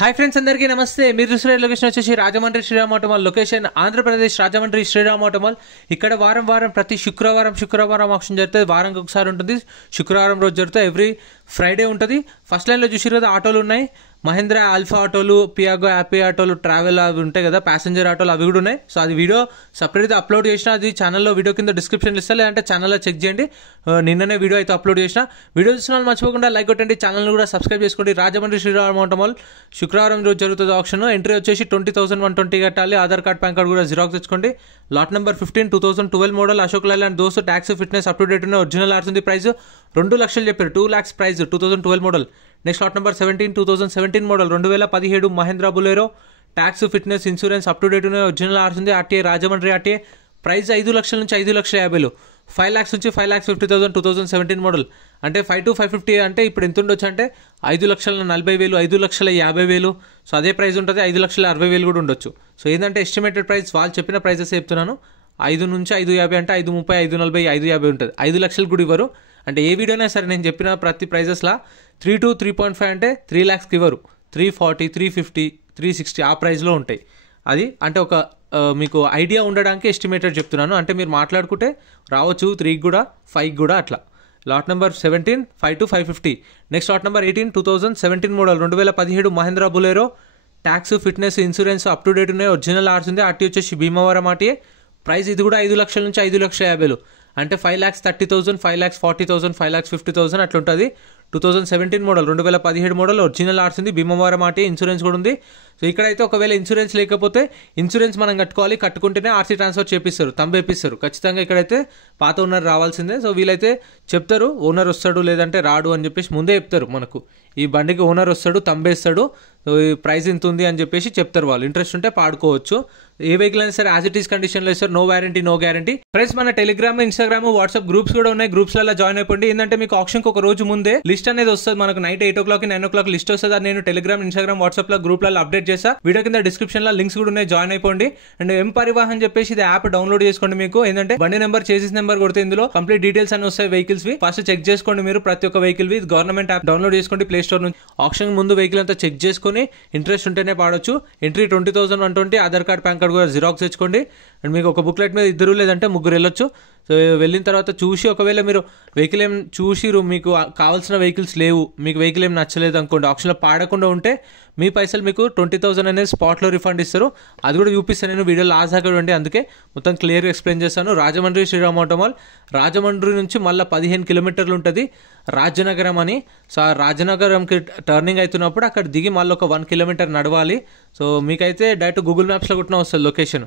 Hi friends, అందరికీ నమస్తే. మీరు చూసిన లొకేషన్ వచ్చేసి Rajahmundry Sriram auto mall location, Andhra Pradesh Rajahmundry Sriram auto mall. ఇక్కడ వారం ప్రతి శుక్రవారం ఆప్షన్ జరుగుతుంది. వారానికి ఒకసారి ఉంటుంది. శుక్రవారం రోజు జరుగుతుంది. ఎవ్రీ ఫ్రైడే ఉంటుంది. ఫస్ట్ లైన్లో చూసారు కదా, ఆటోలు ఉన్నాయి. మహేంద్ర ఆల్ఫా ఆటోలు, పియాగో యాపీ ఆటోలు, ట్రావెల్ అవి ఉంటాయి కదా, ప్యాసింజర్ ఆటోలు అవి కూడా ఉన్నాయి. సో అది వీడియో సపరేట్గా అప్లోడ్ చేసిన, అది ఛానల్లో వీడియో కింద డిస్క్రిప్షన్లో ఇస్తా, లేదంటే ఛానల్లో చెక్ చేయండి. నిన్ననే వీడియో అయితే అప్లోడ్ చేసిన. వీడియో చూసిన వాళ్ళు మర్చిపోకుండా లైక్ కొట్టండి, ఛానల్ కూడా సబ్స్క్రైబ్ చేసుకోండి. రాజమండ్రి శ్రీరామ్ ఆటోమాల్ శుక్రవారం రోజు జరుగుతుంది ఆప్షన్. ఎంట్రీ వచ్చేసి 20,120 కట్టాలి. ఆధార్ కార్డ్, పాన్ కార్డ్ కూడా జిరాక్స్ తెచ్చుకోండి. Lot number 15 2012 model Ashok Leyland Dost, tax fitness up to date ఉన్న ఒరిజినల్ ఆర్స్ ఉంది. ప్రైస్ 2 లక్షలు చెప్పారు. 2 lakhs price, 2012 model. Next lot number 17 2017 model 2017 Mahindra Bolero, tax fitness insurance up to date ఉన్న ఒరిజినల్ ఆర్స్ ఉంది. RTA Rajahmundry RTA. ప్రైస్ 5 లక్షల నుంచి 5,50,000, 5 lakhs నుంచి 5,50,000. 2017 మోడల్ అంటే 5 to 550 అంటే ఇప్పుడు ఎంత ఉండొచ్చు అంటే 5,40,000, 5,50,000. సో అదే ప్రైస్ ఉంటుంది. 5,60,000 కూడా ఉండొచ్చు. సో ఏంటంటే ఎస్టిమేటెడ్ ప్రైస్ వాళ్ళు చెప్పిన ప్రైసెస్ చెప్తున్నాను. 5 నుంచి 5,50 అంటే 5,30, 5,40, 5,50 ఉంటుంది. 5 లక్షలు కూడా ఇవ్వరు. అంటే ఏ వీడియోనా సరే నేను చెప్పిన ప్రతి ప్రైజెస్లా 3 to 3.5 అంటే 3 lakhsకి ఇవ్వరు. 340, 350, 360 ఆ ప్రైస్లో ఉంటాయి. అది అంటే ఒక మీకు ఐడియా ఉండడానికి ఎస్టిమేటెడ్ చెప్తున్నాను. అంటే మీరు మాట్లాడుకుంటే రావచ్చు 3కి కూడా, 5కి కూడా అట్లా. Lot number 17 5 to 550. Next lot number 18 2017 model 2017 Mahindra Bolero, tax fitness insurance up to date ఉన్నాయి. ఒరిజినల్ ఆర్స్ ఉంది. ఆర్టీ వచ్చేసి భీమవరం ఆర్టీఏ. ప్రైస్ ఇది కూడా 5 లక్షల నుంచి 5,50,000 అంటే 5,30,000, 5,40,000, 5,50,000 అట్లా ఉంటుంది. 2017 మోడల్ 2017 మోడల్ ఒరిజినల్ ఆర్స్ ఉంది. భీమవరం ఆర్టీ ఇన్సూరెన్స్ కూడా ఉంది. సో ఇక్కడైతే ఒకవేళ ఇన్సూరెన్స్ లేకపోతే ఇన్సూరెన్స్ మనం కట్టుకోవాలి. కట్టుకుంటేనే ఆర్సీ ట్రాన్స్ఫర్ చేపిస్తారు, తంబేపిస్తారు ఖచ్చితంగా. ఇక్కడైతే పాత ఓనర్ రావాల్సిందే. సో వీళ్ళైతే చెప్తారు ఓనర్ వస్తాడు లేదంటే రాడు అని చెప్పేసి ముందే చెప్తారు. మనకు ఈ బండికి ఓనర్ వస్తాడు, తంబేస్తాడు, సో ఈ ప్రైస్ ఇంత ఉంది అని చెప్పేసి చెప్తారు. వాళ్ళు ఇంట్రెస్ట్ ఉంటే పాడుకోవచ్చు. ఏ వెహికల్ అయినా సరే యాజ్ ఇట్ ఈస్ కండిషన్లో ఇస్తారు. No warranty, no guarantee. Friends మన టెలిగ్రామ్, ఇన్స్టాగ్రామ్, వాట్సాప్ గ్రూప్స్ కూడా ఉన్నాయి. గ్రూప్స్లలో జాయిన్ అయిపోండి. ఏంటంటే మీకు ఆప్షన్కి ఒక రోజు ముందే లిస్ట్ అనేది వస్తుంది. మనకు నైట్ 8 o'clock 9 o'clock లిస్ట్ వస్తుంది. అది నేను టెలిగ్రామ్, ఇన్స్టాగ్రామ్, వాట్సాప్లో గ్రూప్లలో అప్డేట్ చేస్తా. వీడియో కింద డిస్క్రిప్షన్లో లింక్స్ కూడా ఉన్నాయి, జాయిన్ అయిపోండి. అండ్ ఎం పరివాహన్ చెప్పేసి ఇది యాప్ డౌన్లోడ్ చేసుకోండి. మీకు ఏంటంటే బండి నెంబర్, చేసిస్ నెంబర్ కొడితే ఇందులో కంప్లీట్ డీటెయిల్స్ అని వస్తాయి వెహికల్స్. ఫస్ట్ చెక్ చేసుకోండి మీరు ప్రతి ఒక్క వెహికల్. గవర్నమెంట్ యాప్ డౌన్లోడ్ చేసుకోండి ప్లే స్టోర్ నుంచి. ఆప్షన్ ముందు వెహికల్ అంతా చెక్ చేసుకుని ఇంట్రెస్ట్ ఉంటేనే పాడొచ్చు. Entry 20,120, Aadhaar card, PAN card కూడా జిరాక్స్ తెచ్చుకోండి. అండ్ మీకు ఒక బుక్లెట్ మీద 2 లేదంటే 3 వెళ్ళొచ్చు. సో వెళ్ళిన తర్వాత చూసి, ఒకవేళ మీరు వెహికల్ ఏం చూసిరు, మీకు కావాల్సిన వెహికల్స్ లేవు, మీకు వెహికల్ ఏం నచ్చలేదు అనుకోండి, ఆప్షన్లో పాడకుండా ఉంటే మీ పైసలు మీకు 20,000 అనేది స్పాట్లో రిఫండ్ ఇస్తారు. అది కూడా చూపిస్తాను నేను వీడియో లాస్ట్ దాకా చూడండి. అందుకే మొత్తం క్లియర్గా ఎక్స్ప్లెయిన్ చేస్తాను. రాజమండ్రి శ్రీరామ్ ఆటోమాల్, రాజమండ్రి నుంచి మళ్ళీ 15 కిలోమీటర్లు ఉంటుంది రాజనగరం అని. సో ఆ రాజనగరంకి టర్నింగ్ అవుతున్నప్పుడు అక్కడ దిగి మళ్ళీ ఒక 1 kilometer నడవాలి. సో మీకైతే డైరెక్ట్ గూగుల్ మ్యాప్స్లో కొట్టిన వస్తుంది లొకేషన్.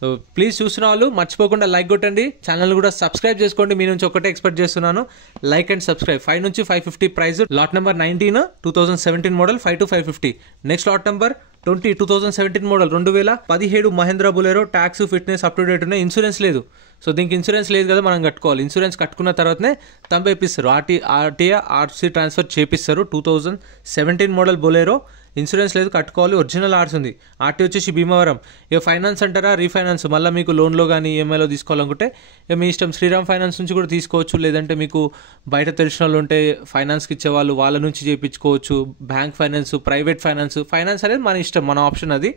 సో ప్లీజ్ చూసిన వాళ్ళు మర్చిపోకుండా లైక్ కొట్టండి, ఛానల్ కూడా సబ్స్క్రైబ్ చేసుకోండి. మీ నుంచి ఒకటే ఎక్స్పెక్ట్ చేస్తున్నాను, లైక్ అండ్ సబ్స్క్రైబ్. 5 నుంచి 550 price. Lot number 19 2017 model 5 to 550. Next lot number 20 2017 model 2017 Mahindra Bolero, tax fitness up to date ఉన్నాయి. ఇన్సూరెన్స్ లేదు. సో దీనికి ఇన్సూరెన్స్ లేదు కదా, మనం కట్టుకోవాలి. ఇన్సూరెన్స్ కట్టుకున్న తర్వాతనే తంపేపిస్తారు. ఆర్టీఏ ఆర్సీ ట్రాన్స్ఫర్ చేపిస్తారు. 2017 మోడల్ బొలెరో, ఇన్సూరెన్స్ లేదు, కట్టుకోవాలి. ఒరిజినల్ ఆర్స్ ఉంది. ఆర్టీ వచ్చేసి భీమవరం. ఇక ఫైనాన్స్ అంటారా, రీఫైనాన్స్ మళ్ళీ మీకు లోన్లో కానీ ఈఎంఐలో తీసుకోవాలనుకుంటే ఇక మీ ఇష్టం. శ్రీరామ్ ఫైనాన్స్ నుంచి కూడా తీసుకోవచ్చు, లేదంటే మీకు బయట తెలిసిన వాళ్ళు ఉంటే ఫైనాన్స్కి ఇచ్చేవాళ్ళు, వాళ్ళ నుంచి చేయించుకోవచ్చు. బ్యాంక్ ఫైనాన్స్, ప్రైవేట్ ఫైనాన్స్ అనేది మన ఇష్టం, మన ఆప్షన్ అది.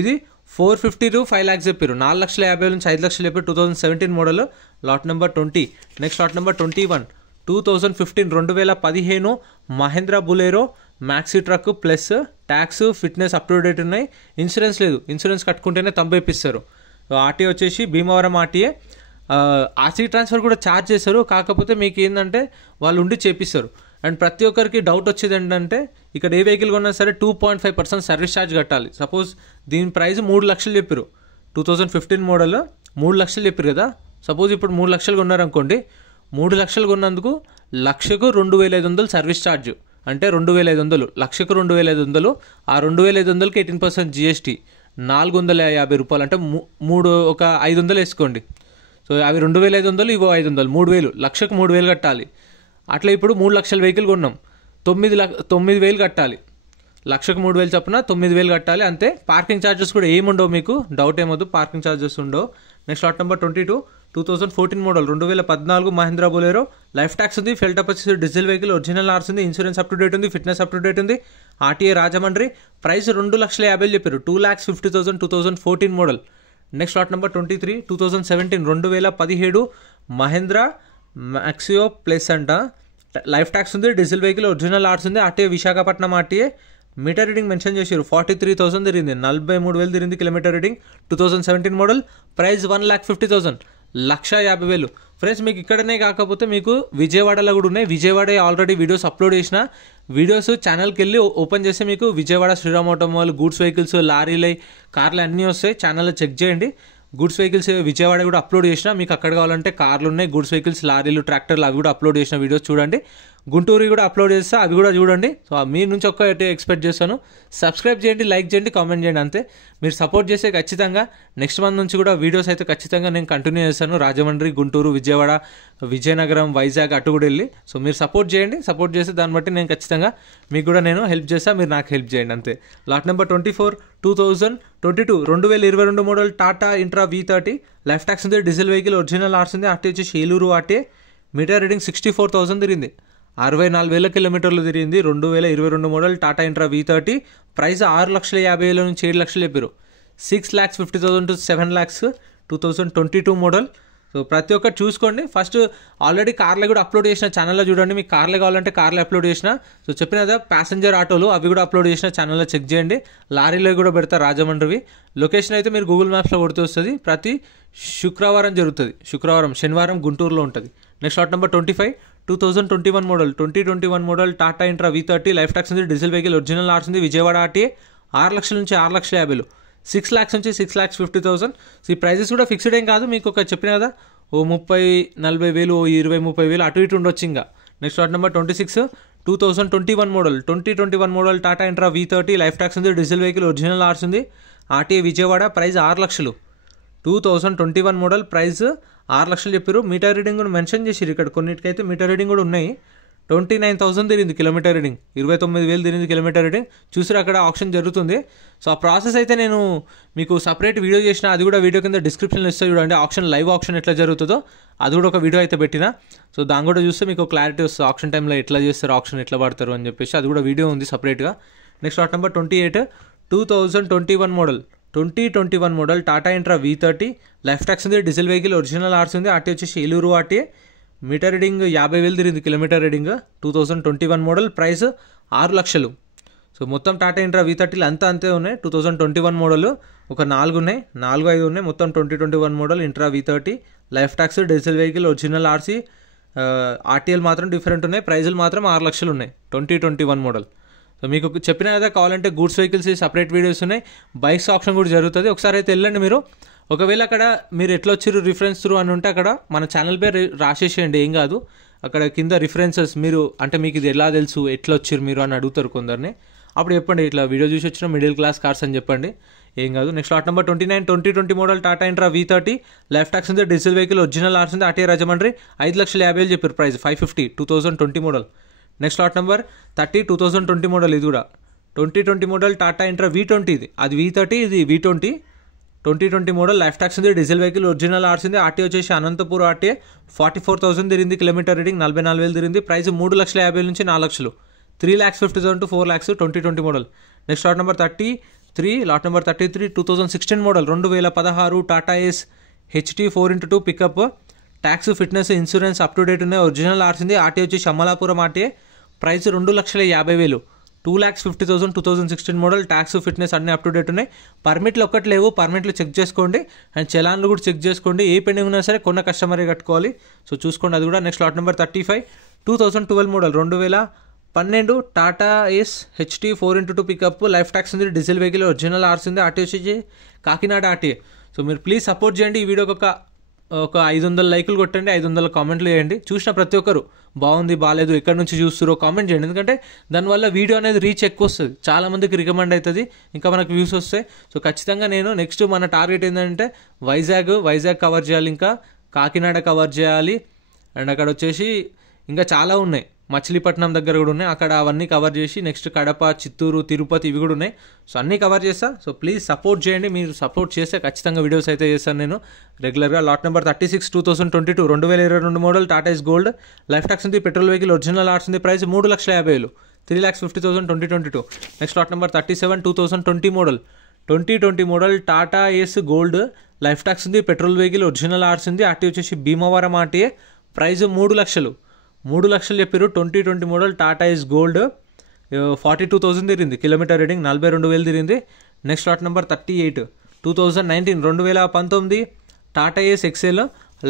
ఇది 450 to 5 lakhs చెప్పారు. 4,50,000 నుంచి 5 లక్షలు చెప్పారు. 2017 model. Lot number 20. Next lot number 21 2015 2015 Mahindra Bolero, maxi truck plus tax fitness up to date ఉన్నాయి. ఇన్సూరెన్స్ లేదు. ఇన్సూరెన్స్ కట్టుకుంటేనే తంపేపిస్తారు. ఆర్టీఏ వచ్చేసి భీమవరం ఆర్టీఏ. ఆర్సీ ట్రాన్స్ఫర్ కూడా ఛార్జ్ చేస్తారు. కాకపోతే మీకు ఏంటంటే వాళ్ళు ఉండి చేపిస్తారు. అండ్ ప్రతి ఒక్కరికి డౌట్ వచ్చేది ఏంటంటే, ఇక్కడ ఏ వెహికల్ కొన్నా సరే 2.5% సర్వీస్ ఛార్జ్ కట్టాలి. సపోజ్ దీని ప్రైస్ 3 లక్షలు చెప్పారు. 2015 మోడల్ 3 లక్షలు చెప్పారు కదా. సపోజ్ ఇప్పుడు 3 లక్షలు కొన్నారనుకోండి, 3 లక్షలు కొన్నందుకు లక్షకు 2,500 సర్వీస్ ఛార్జ్. అంటే 2,500, లక్షకు 2,500. ఆ 2,500కి 18% GST, 450 రూపాయలు. అంటే ఒక 500 వేసుకోండి. సో అవి 2,500, ఇవో 500, 3,000. లక్షకు 3,000 కట్టాలి. అట్లా ఇప్పుడు 3 లక్షల వెహికల్ కొన్నాం, 9,000 కట్టాలి. లక్షకు 3,000 చొప్పున 9,000 కట్టాలి అంతే. పార్కింగ్ ఛార్జెస్ కూడా ఏముండవు, మీకు డౌట్ ఏమొద్దు, పార్కింగ్ ఛార్జెస్ ఉండవు. Next lot number 22 2014 model 2014 Mahindra Bolero. Life tax ఉంది, ఫెల్ టాప్ వచ్చేసి డీజిల్ వెహికల్, ఒరిజినల్ ఆర్స్ ఉంది, ఇన్సూరెన్స్ అప్ టు డేట్ ఉంది, ఫిట్నెస్ అప్ టు డేట్ ఉంది. ఆర్టీఏ రాజమండ్రి. ప్రైస్ 2,50,000 చెప్పారు. 2,50,000 2014 model. Next lot number 23 2017 2017 Mahindra Maxximo plus అంట. లైఫ్ ట్యాక్స్ ఉంది, డీజిల్ వెహికల్, ఒరిజినల్ ఆర్స్ ఉంది, RTA Visakhapatnam RTA. Meter reading mention చేశారు. 43,000 తిరిగింది, 43,000 తిరిగింది kilometre reading. 2017 model. Price 1,50,000, 1,50,000. Friends మీకు ఇక్కడనే కాకపోతే మీకు విజయవాడలో కూడా ఉన్నాయి. విజయవాడ ఆల్రెడీ వీడియోస్ అప్లోడ్ చేసిన వీడియోస్ ఛానల్కి వెళ్ళి ఓపెన్ చేస్తే మీకు Vijayawada Sriram automobile goods vehicles, లారీలు, కార్లు అన్నీ వస్తాయి. ఛానల్లో చెక్ చేయండి. గూడ్స్ వెహికల్స్ విజయవాడ కూడా అప్లోడ్ చేసిన. మీకు అక్కడ కావాలంటే కార్లు ఉన్నాయి, గూడ్స్ వెహికల్స్, లారీలు, ట్రాక్టర్లు అవి కూడా అప్లోడ్ చేసిన వీడియోస్ చూడండి. గుంటూరు కూడా అప్లోడ్ చేస్తా, అవి కూడా చూడండి. సో మీ నుంచి ఒక్కటి ఎక్స్పెక్ట్ చేస్తాను. సబ్స్క్రైబ్ చేయండి, లైక్ చేయండి, కామెంట్ చేయండి, అంతే. మీరు సపోర్ట్ చేస్తే ఖచ్చితంగా నెక్స్ట్ మంత్ నుంచి కూడా వీడియోస్ అయితే ఖచ్చితంగా నేను కంటిన్యూ చేస్తాను. రాజమండ్రి, గుంటూరు, విజయవాడ, విజయనగరం, వైజాగ్ అటు కూడా వెళ్ళి. సో మీరు సపోర్ట్ చేయండి. సపోర్ట్ చేస్తే దాన్ని బట్టి నేను ఖచ్చితంగా మీకు కూడా నేను హెల్ప్ చేస్తాను, మీరు నాకు హెల్ప్ చేయండి, అంతే. Lot number 24 2022 2022 model Tata intra V30. Life tax ఉంది, డీజిల్ వెహికల్, ఒరిజినల్ ఆర్స్ ఉంది, ఆర్టీ వచ్చేసి ఏలూరు ఆర్టీ. మీటర్ రీడింగ్ 64,000 తిరిగింది, 64,000 కిలోమీటర్లు తిరిగింది. 2022 model Tata intra V30. Price 6,50,000 నుంచి 7 లక్షలు చెప్పారు. 6,50,000 to 7 lakhs 2022 మోడల్. సో ప్రతి ఒక్కటి చూసుకోండి. ఫస్ట్ ఆల్రెడీ కార్లు కూడా అప్లోడ్ చేసిన ఛానల్లో చూడండి. మీకు కార్లు కావాలంటే కార్లు అప్లోడ్ చేసిన. సో చెప్పిన కదా ప్యాసింజర్ ఆటోలు అవి కూడా అప్లోడ్ చేసిన ఛానల్లో చెక్ చేయండి. లారీలో కూడా పెడతారు రాజమండ్రివి. లొకేషన్ అయితే మీరు గూగుల్ మ్యాప్స్లో కొడుతూ వస్తుంది. ప్రతి శుక్రవారం జరుగుతుంది. శుక్రవారం, శనివారం గుంటూరులో ఉంటుంది. Next lot number 25 2021 model 2021 model Tata intra V30. Life tax ఉంది, డీజిల్ వెహికల్, ఒరిజినల్ ఆర్స్ ఉంది, విజయవాడ ఆర్టీఏ. 6 లక్షల నుంచి 6,50,000, 6 lakhs నుంచి 6,50,000. ఈ ప్రైజెస్ కూడా ఫిక్స్డ్ ఏం కాదు. మీకు ఒక చెప్పిన కదా ఓ 30,40,000, ఓ 20,30,000 అటు ఇటు ఉండొచ్చు ఇంకా. Next lot number 26 2021 model 2021 model Tata intra V30. Life tax ఉంది, డీజిల్ వెహికల్, ఒరిజినల్ ఆర్స్ ఉంది, ఆర్టీఏ విజయవాడ. ప్రైస్ 6 లక్షలు. 2021 మోడల్. ప్రైస్ 6 లక్షలు చెప్పారు. మీటర్ రీడింగ్ కూడా మెన్షన్ చేసిరు. ఇక్కడ కొన్నిటికైతే మీటర్ రీడింగ్ కూడా ఉన్నాయి. 29,000 తిరిగింది కిలోమీటర్ రీడింగ్, 29,000 తిరిగింది కిలోమీటర్ రీడింగ్. చూసారు అక్కడ ఆప్షన్ జరుగుతుంది. సో ఆ ప్రాసెస్ అయితే నేను మీకు సపరేట్ వీడియో చేసిన, అది కూడా వీడియో కింద డిస్క్రిప్షన్లో ఇస్తే చూడండి. ఆప్షన్ లైవ్ ఆప్షన్ ఎట్లా జరుగుతుందో అది కూడా ఒక వీడియో అయితే పెట్టిన. సో దాన్ని కూడా చూస్తే మీకు క్లారిటీ వస్తుంది. ఆప్షన్ టైంలో ఎట్లా చేస్తారు, ఆప్షన్ ఎట్లా పడతారు అని చెప్పేసి అది కూడా వీడియో ఉంది సపరేట్గా. Next lot number 28 2021 model 2021 model Tata intra V30. Life tax ఉంది, డీజిల్ వెహికల్, ఒరిజినల్ ఆర్స్ ఉంది, ఆర్టీ వచ్చేసి ఏలూరు ఆర్టీ. మీటర్ రీడింగ్ 50,000 తిరిగింది కిలోమీటర్ రీడింగ్. 2021 మోడల్. ప్రైస్ 6 లక్షలు. సో మొత్తం టాటా ఇంట్రా V30లు అంతా అంతే ఉన్నాయి. 2021 మోడల్ ఒక 4 ఉన్నాయి, 4-5 ఉన్నాయి. మొత్తం 2021 model intra V30. Life tax, diesel vehicle, original RC, RTL మాత్రం డిఫరెంట్ ఉన్నాయి. ప్రైజులు మాత్రం 6 లక్షలు ఉన్నాయి. 2021 మోడల్. సో మీకు చెప్పిన కదా కావాలంటే గూడ్స్ వెహికల్స్ సపరేట్ వీడియోస్ ఉన్నాయి. బైక్స్ ఆప్షన్ కూడా జరుగుతుంది. ఒకసారి అయితే వెళ్ళండి మీరు. ఒకవేళ అక్కడ మీరు ఎట్లా వచ్చారు రిఫరెన్స్ త్రూ అని ఉంటే అక్కడ మన ఛానల్ పేరు రాసేసేయండి, ఏం కాదు. అక్కడ కింద రిఫరెన్సెస్ మీరు అంటే మీకు ఇది ఎలా తెలుసు, ఎట్లా వచ్చారు మీరు అని అడుగుతారు కొందరిని. అప్పుడు చెప్పండి ఇట్లా వీడియో చూసి వచ్చిన మిడిల్ క్లాస్ కార్స్ అని చెప్పండి, ఏం కాదు. Next lot number 29 2020 model Tata intra V30. Life tax ఉంది, డీజిల్ వెహికల్, ఒరిజినల్ ఆర్స్ ఉంది, ఆర్టీఏ రాజమండ్రి. 5,50,000 చెప్పారు. Price 550. 2020 model. Next lot number 30 2020 model. ఇది కూడా 2020 మోడల్ టాటా ఇంట్రా V20. ఇది అది V30, ఇది V20. 2020 మోడల్. లైఫ్ ట్యాక్స్ ఉంది, డీజిల్ వెహికల్, ఒరిజినల్ ఆర్స్ ఉంది, ఆర్టీ వచ్చేసి అనంతపూర్ ఆర్టీఏ. 44,000 తిరిగింది కిలోమీటర్ రీడింగ్, 44,000 తిరిగింది. ప్రైస్ 3,50,000 నుంచి 4 లక్షలు. 3,50,000 to 4 lakhs 2020 model. Next lot number 33 lot number 33 2016 model 2016 Tata ace HT 4x2 pickup. Tax, fitness, insurance up to date ఉన్నాయి. Original ఆర్స్ ఉంది, RT వచ్చేసి Amalapuram RTA. Price 2,50,000, 2,50,000 2016 model. Tax, fitness అన్నీ up to date ఉన్నాయి. పర్మిట్లు ఒక్కటి లేవు, పర్మిట్లు చెక్ చేసుకోండి. అండ్ చలాన్లు కూడా చెక్ చేసుకోండి. ఏ పెండింగ్ ఉన్నా సరే కొన్న కస్టమరే కట్టుకోవాలి. సో చూసుకోండి అది కూడా. Next lot number 35 2012 model 2012 Tata ఏస్ HT 4x2 pickup. Life tax ఉంది, డీజిల్ వెహికల్, ఒరిజినల్ ఆర్స్ ఉంది, ఆర్టీ వచ్చేసి కాకినాడ ఆర్టీఏ. సో మీరు ప్లీజ్ సపోర్ట్ చేయండి. ఈ వీడియోకి ఒక 500 లైకులు కొట్టండి, 500 కామెంట్లు చేయండి. చూసిన ప్రతి ఒక్కరు బాగుంది బాగాలేదు ఎక్కడి నుంచి చూస్తారో కామెంట్ చేయండి. ఎందుకంటే దానివల్ల వీడియో అనేది రీచ్ ఎక్కువ వస్తుంది, చాలామందికి రికమెండ్ అవుతుంది, ఇంకా మనకు వ్యూస్ వస్తాయి. సో ఖచ్చితంగా నేను నెక్స్ట్ మన టార్గెట్ ఏంటంటే వైజాగ్ కవర్ చేయాలి, ఇంకా కాకినాడ కవర్ చేయాలి. అండ్ అక్కడ వచ్చేసి ఇంకా చాలా ఉన్నాయి. మచిలీపట్నం దగ్గర కూడా ఉన్నాయి, అక్కడ అవన్నీ కవర్ చేసి నెక్స్ట్ కడప, చిత్తూరు, తిరుపతి ఇవి కూడా ఉన్నాయి. సో అన్నీ కవర్ చేస్తా. సో ప్లీజ్ సపోర్ట్ చేయండి. మీరు సపోర్ట్ చేస్తే ఖచ్చితంగా వీడియోస్ అయితే చేస్తాను నేను రెగ్యులర్గా. Lot number 36 2022 2022 model Tata Ace gold. Life tax ఉంది, పెట్రోల్ వెహికల్, ఒరిజినల్ ఆర్ట్స్ ఉంది. Price 3,50,000 3,50,000 2022. Next lot number 37 2020 model 2020 model Tata Ace gold. Life tax ఉంది, పెట్రోల్ వెహికల్, ఒరిజినల్ ఆర్ట్స్ ఉంది. ఆర్టీ వచ్చేసి భీమవరం ఆర్టీఏ. ప్రైస్ 3 లక్షలు చెప్పారు. 2020 మోడల్ టాటా ఈస్ గోల్డ్. 42,000 తిరిగింది kilometre reading, 42,000 తిరిగింది. Next lot number 38 2019 2019 Tata ఏస్ XL.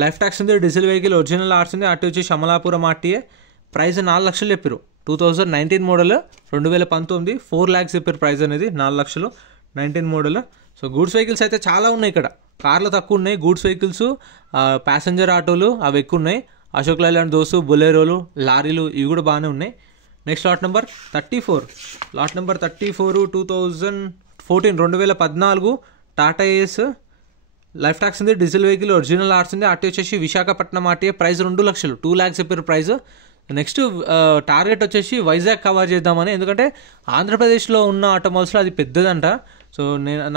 Life tax ఉంది, diesel vehicle, original arts ఉంది. RT వచ్చి అమలాపురం ఆర్టీఏ. ప్రైస్ 4 లక్షలు చెప్పారు. 2019 మోడల్ 2019 4 lakhs చెప్పారు ప్రైస్ అనేది. 4 లక్షలు 19 మోడల్. సో గూడ్స్ వెహికల్స్ అయితే చాలా ఉన్నాయి ఇక్కడ. కార్లు తక్కువ ఉన్నాయి, గూడ్స్ వెహికల్స్, ప్యాసింజర్ ఆటోలు అవి ఎక్కువ ఉన్నాయి. అశోక్ లైలాండ్ దోసు, బొలెరోలు, లారీలు ఇవి కూడా బాగానే ఉన్నాయి. నెక్స్ట్ లాట్ నెంబర్ 34 2014 2014 టాటా ఏస్. లైఫ్ ట్యాక్స్ ఉంది, డీజిల్ వెహికల్, ఒరిజినల్ ఆర్ట్స్ ఉంది. ఆర్టీ వచ్చేసి విశాఖపట్నం ఆర్టీఏ. ప్రైస్ 2 లక్షలు 2 lakhs చెప్పారు ప్రైస్. నెక్స్ట్ టార్గెట్ వచ్చేసి వైజాగ్ కవర్ చేద్దామని, ఎందుకంటే ఆంధ్రప్రదేశ్లో ఉన్న ఆటోమాల్స్లో అది పెద్దదంట. సో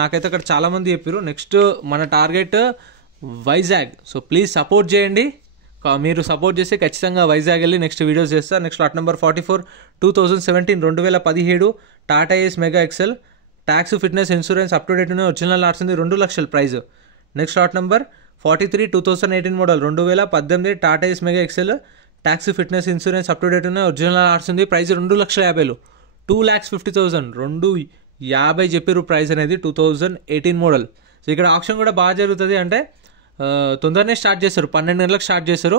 నాకైతే అక్కడ చాలామంది చెప్పారు. నెక్స్ట్ మన target Vizag. So please support చేయండి. మీరు సపోర్ట్ చేస్తే ఖచ్చితంగా వైజాగ్ వెళ్ళి నెక్స్ట్ వీడియోస్ చేస్తారు. Next lot number 44 2017 2017 Tata ace mega excel. Tax, fitness, insurance up to date ఉన్నాయి. ఒరిజినల్ ఆర్ట్స్ ఉంది. 2 లక్షలు price. Next lot number 43 2018 model 2018 Tata ace mega excel. Tax, fitness, insurance up to date ఉన్నాయి. Original arts ఉంది. Price 2,50,000 2,50,000 2,50,000 చెప్పారు price అనేది. 2018 model. So ఇక్కడ option కూడా బాగా జరుగుతుంది. అంటే తొందరనే స్టార్ట్ చేస్తారు, 12 గంటలకు స్టార్ట్ చేస్తారు.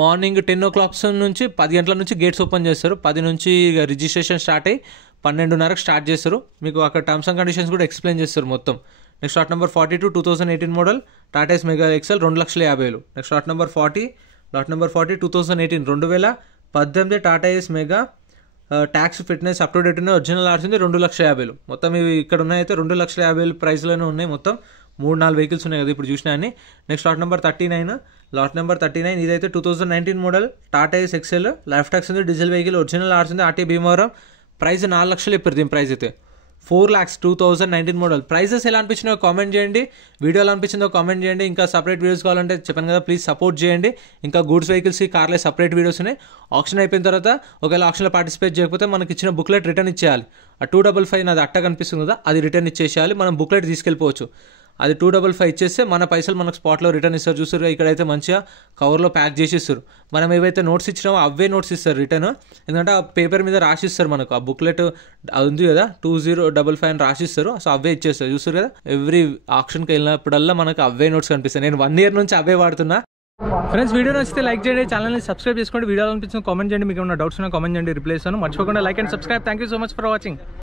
మార్నింగ్ 10 o'clock నుంచి 10 గంటల నుంచి గేట్స్ ఓపెన్ చేస్తారు. 10 నుంచి రిజిస్ట్రేషన్ స్టార్ట్ అయ్యి 12:30కి స్టార్ట్ చేస్తారు. మీకు అక్కడ టర్మ్స్ అండ్ కండిషన్స్ కూడా ఎక్స్ప్లెయిన్ చేస్తారు మొత్తం. Next lot number 42 2018 model Tata ace mega excel 2,50,000. Next lot number 40 2018 2018 Tata ace mega. Tax, fitness up to date ఉన్నాయి. ఒరిజినల్ ఆర్ట్స్ ఉంది. 2,50,000 మొత్తం. ఇవి ఇక్కడ ఉన్నాయితే 2,50,000 ప్రైస్లోనే ఉన్నాయి. మొత్తం 3-4 వెహికల్స్ ఉన్నాయి కదా ఇప్పుడు చూసినా అన్ని. నెక్స్ట్ లాట్ నెంబర్ 39 ఇదైతే 2019 మోడల్ టాటా ఏస్ ఎక్సెల్. లైఫ్ ట్యాక్స్ ఉంది, డీజిల్ వెహికల్, ఒరిజినల్ ఆర్ట్స్ ఉంది. ఆర్టీ భీమవరం. ప్రైస్ 4 లక్షలు చెప్పారు. దీని ప్రైస్ అయితే 4 lakhs 2019 మోడల్. ప్రైజెస్ ఎలా అనిపించినాయో కామెంట్ చేయండి. వీడియో ఎలా అనిపించిందో కామెంట్ చేయండి. ఇంకా సపరేట్ వీడియోస్ కావాలంటే చెప్పాను కదా, ప్లీజ్ సపోర్ట్ చేయండి. ఇంకా గూడ్స్ వెహికల్స్, కార్లే సపరేట్ వీడియోస్ ఉన్నాయి. ఆప్షన్ అయిపోయిన తర్వాత ఒకవేళ ఆప్షన్లో పార్టిసిపేట్ చేయకపోతే మనకి ఇచ్చిన బుక్లెట్ రిటర్న్ ఇచ్చేయాలి. ఆ 255 నాది అట్ట కనిపిస్తుంది కదా, అది రిటర్న్ ఇచ్చేసేయాలి. మనం బుక్లెట్ తీసుకెళ్ళిపోవచ్చు. అది 255 ఇచ్చేస్తే మన పైసలు మనకు స్పాట్లో రిటర్న్ ఇస్తారు. చూస్తారు ఇక్కడైతే మంచిగా కవర్లో ప్యాక్ చేసి ఇస్తారు. మనం ఏవైతే నోట్స్ ఇచ్చినామో అవే నోట్స్ ఇస్తారు రిటర్న్. ఎందుకంటే ఆ పేపర్ మీద రాసిస్తారు మనకు. ఆ బుక్లెట్ ఉంది కదా 2055 అని రాసిస్తారు. సో అవే ఇచ్చేస్తారు. చూస్తారు కదా, ఎవ్రీ ఆప్షన్కి వెళ్ళినప్పుడల్లా మనకు అవే నోట్స్ కనిపిస్తాయి. నేను 1 year నుంచి అవే వాడుతున్నా. ఫ్రెండ్స్, వీడియో నచ్చితే లైక్ చేయండి, ఛానల్ని సబ్స్క్రైబ్ చేసుకోండి. వీడియో అనిపించిన కామెంట్ చేయండి. మీకు ఏమైనా డౌట్స్ ఉన్నా కామెంట్ చేయండి, రిప్లై ఇస్తాను. మర్చిపోకుండా like and subscribe. Thank you so much for watching.